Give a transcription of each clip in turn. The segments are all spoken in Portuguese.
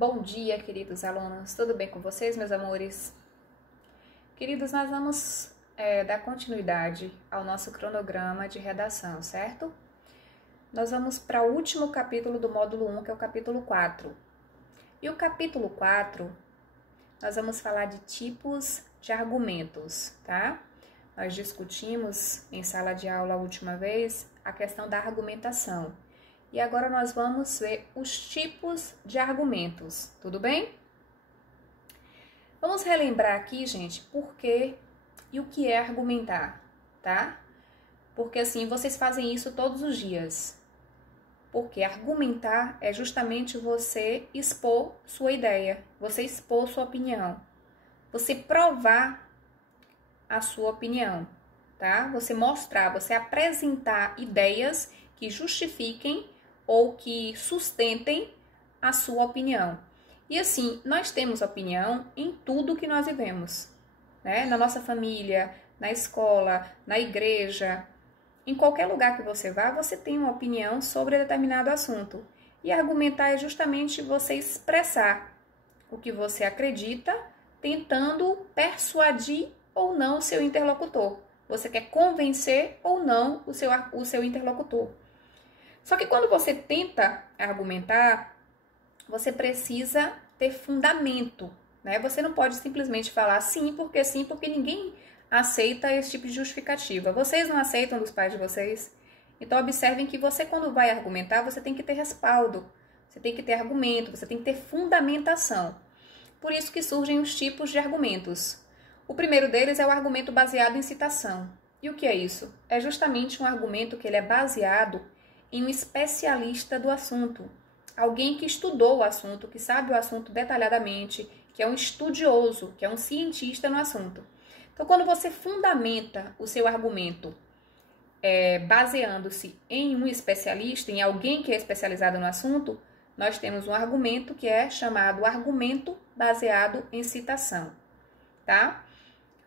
Bom dia, queridos alunos. Tudo bem com vocês, meus amores? Queridos, nós vamos dar continuidade ao nosso cronograma de redação, certo? Nós vamos para o último capítulo do módulo 1, que é o capítulo 4. E o capítulo 4, nós vamos falar de tipos de argumentos, tá? Nós discutimos em sala de aula a última vez a questão da argumentação. E agora nós vamos ver os tipos de argumentos, tudo bem? Vamos relembrar aqui, gente, por que e o que é argumentar, tá? Porque assim, vocês fazem isso todos os dias. Porque argumentar é justamente você expor sua ideia, você expor sua opinião, você provar a sua opinião, tá? Você mostrar, você apresentar ideias que justifiquem ou que sustentem a sua opinião. E assim, nós temos opinião em tudo que nós vivemos, né? Na nossa família, na escola, na igreja, em qualquer lugar que você vá, você tem uma opinião sobre determinado assunto. E argumentar é justamente você expressar o que você acredita, tentando persuadir ou não o seu interlocutor. Você quer convencer ou não o seu interlocutor. Só que quando você tenta argumentar, você precisa ter fundamento, né? Você não pode simplesmente falar sim, porque ninguém aceita esse tipo de justificativa. Vocês não aceitam dos pais de vocês? Então, observem que você, quando vai argumentar, você tem que ter respaldo, você tem que ter argumento, você tem que ter fundamentação. Por isso que surgem os tipos de argumentos. O primeiro deles é o argumento baseado em citação. E o que é isso? É justamente um argumento que ele é baseado em um especialista do assunto. Alguém que estudou o assunto, que sabe o assunto detalhadamente, que é um estudioso, que é um cientista no assunto. Então, quando você fundamenta o seu argumento baseando-se em um especialista, em alguém que é especializado no assunto, nós temos um argumento que é chamado argumento baseado em citação, tá?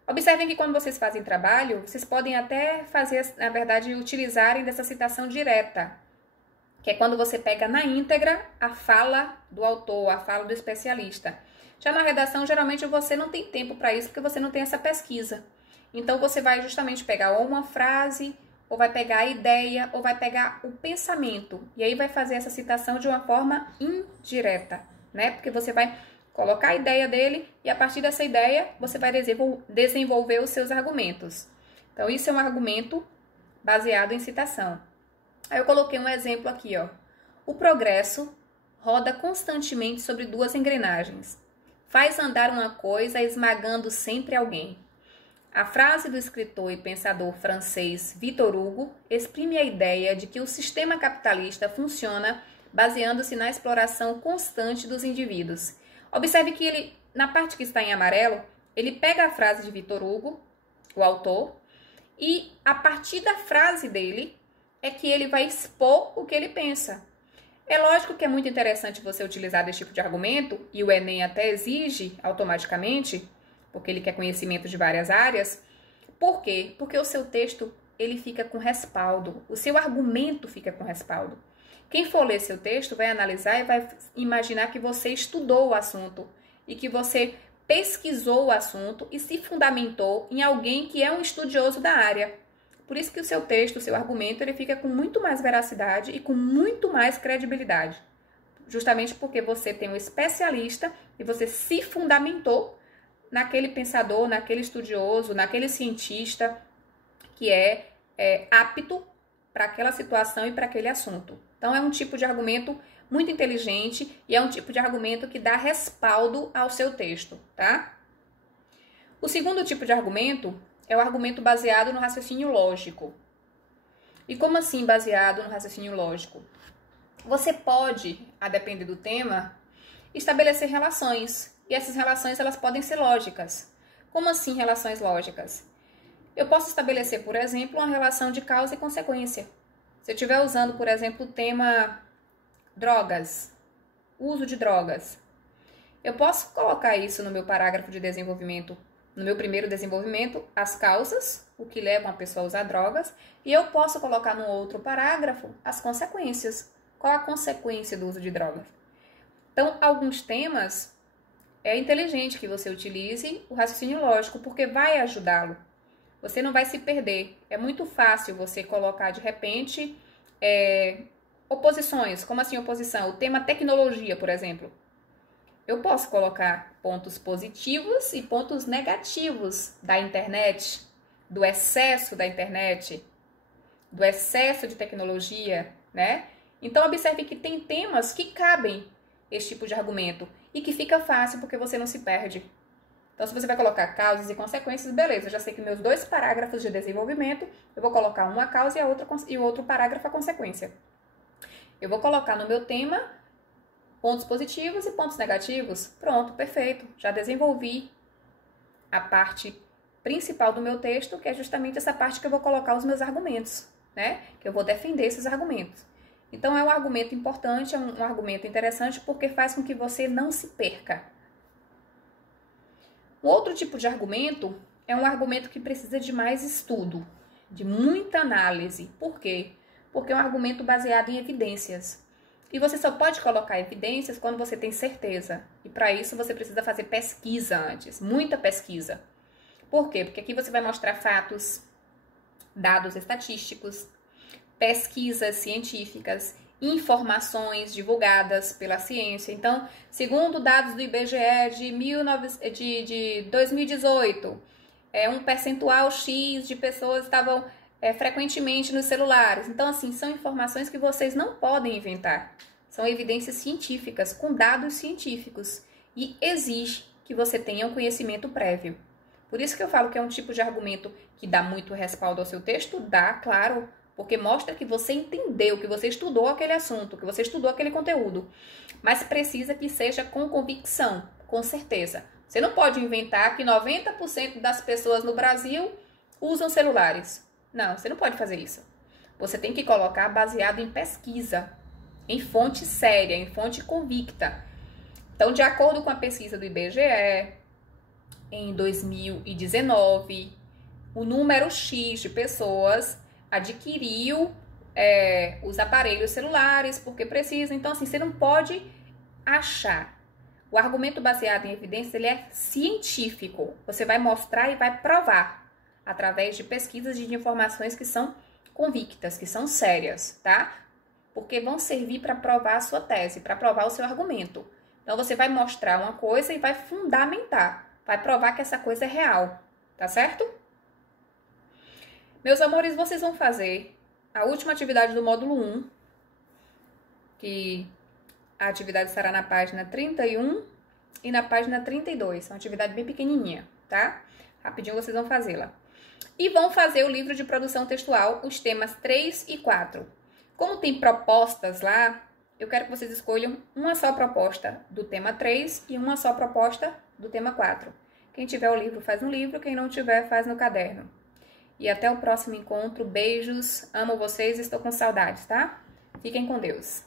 Observem que quando vocês fazem trabalho, vocês podem até fazer, na verdade, utilizarem dessa citação direta, que é quando você pega na íntegra a fala do autor, a fala do especialista. Já na redação, geralmente você não tem tempo para isso, porque você não tem essa pesquisa. Então, você vai justamente pegar ou uma frase, ou vai pegar a ideia, ou vai pegar o pensamento. E aí vai fazer essa citação de uma forma indireta, né? Porque você vai colocar a ideia dele e a partir dessa ideia você vai desenvolver os seus argumentos. Então, isso é um argumento baseado em citação. Aí eu coloquei um exemplo aqui, ó. O progresso roda constantemente sobre duas engrenagens. Faz andar uma coisa esmagando sempre alguém. A frase do escritor e pensador francês Victor Hugo exprime a ideia de que o sistema capitalista funciona baseando-se na exploração constante dos indivíduos. Observe que ele, na parte que está em amarelo, ele pega a frase de Victor Hugo, o autor, e a partir da frase dele é que ele vai expor o que ele pensa. É lógico que é muito interessante você utilizar esse tipo de argumento, e o Enem até exige automaticamente, porque ele quer conhecimento de várias áreas. Por quê? Porque o seu texto ele fica com respaldo, o seu argumento fica com respaldo. Quem for ler seu texto vai analisar e vai imaginar que você estudou o assunto e que você pesquisou o assunto e se fundamentou em alguém que é um estudioso da área. Por isso que o seu texto, o seu argumento, ele fica com muito mais veracidade e com muito mais credibilidade. Justamente porque você tem um especialista e você se fundamentou naquele pensador, naquele estudioso, naquele cientista que é apto para aquela situação e para aquele assunto. Então, é um tipo de argumento muito inteligente e é um tipo de argumento que dá respaldo ao seu texto, tá? O segundo tipo de argumento é o argumento baseado no raciocínio lógico. E como assim baseado no raciocínio lógico? Você pode, a depender do tema, estabelecer relações. E essas relações elas podem ser lógicas. Como assim relações lógicas? Eu posso estabelecer, por exemplo, uma relação de causa e consequência. Se eu estiver usando, por exemplo, o tema drogas, uso de drogas, eu posso colocar isso no meu parágrafo de desenvolvimento, no meu primeiro desenvolvimento, as causas, o que leva uma pessoa a usar drogas, e eu posso colocar no outro parágrafo as consequências. Qual a consequência do uso de drogas? Então, alguns temas é inteligente que você utilize o raciocínio lógico, porque vai ajudá-lo. Você não vai se perder. É muito fácil você colocar de repente oposições. Como assim oposição? O tema tecnologia, por exemplo. Eu posso colocar pontos positivos e pontos negativos da internet, do excesso da internet, do excesso de tecnologia, né? Então, observe que tem temas que cabem esse tipo de argumento e que fica fácil porque você não se perde. Então, se você vai colocar causas e consequências, beleza, eu já sei que meus 2 parágrafos de desenvolvimento, eu vou colocar uma causa e o outro parágrafo a consequência. Eu vou colocar no meu tema pontos positivos e pontos negativos. Pronto, perfeito. Já desenvolvi a parte principal do meu texto, que é justamente essa parte que eu vou colocar os meus argumentos, né? Que eu vou defender esses argumentos. Então, é um argumento importante, é um argumento interessante, porque faz com que você não se perca. Um outro tipo de argumento é um argumento que precisa de mais estudo, de muita análise. Por quê? Porque é um argumento baseado em evidências. E você só pode colocar evidências quando você tem certeza. E para isso você precisa fazer pesquisa antes, muita pesquisa. Por quê? Porque aqui você vai mostrar fatos, dados estatísticos, pesquisas científicas, informações divulgadas pela ciência. Então, segundo dados do IBGE de 2018, um percentual X de pessoas estavam frequentemente nos celulares. Então, assim, são informações que vocês não podem inventar. São evidências científicas, com dados científicos. E exige que você tenha um conhecimento prévio. Por isso que eu falo que é um tipo de argumento que dá muito respaldo ao seu texto. Dá, claro, porque mostra que você entendeu, que você estudou aquele assunto, que você estudou aquele conteúdo. Mas precisa que seja com convicção, com certeza. Você não pode inventar que 90% das pessoas no Brasil usam celulares. Não, você não pode fazer isso. Você tem que colocar baseado em pesquisa, em fonte séria, em fonte convicta. Então, de acordo com a pesquisa do IBGE, em 2019, o número X de pessoas adquiriu os aparelhos celulares porque precisa. Então, assim, você não pode achar. O argumento baseado em evidência, ele é científico. Você vai mostrar e vai provar através de pesquisas e de informações que são convictas, que são sérias, tá? Porque vão servir para provar a sua tese, para provar o seu argumento. Então, você vai mostrar uma coisa e vai fundamentar, vai provar que essa coisa é real, tá certo? Meus amores, vocês vão fazer a última atividade do módulo 1, que a atividade estará na página 31 e na página 32. É uma atividade bem pequenininha, tá? Rapidinho vocês vão fazê-la. E vão fazer o livro de produção textual, os temas 3 e 4. Como tem propostas lá, eu quero que vocês escolham uma só proposta do tema 3 e uma só proposta do tema 4. Quem tiver o livro faz no livro, quem não tiver faz no caderno. E até o próximo encontro. Beijos, amo vocês, estou com saudades, tá? Fiquem com Deus.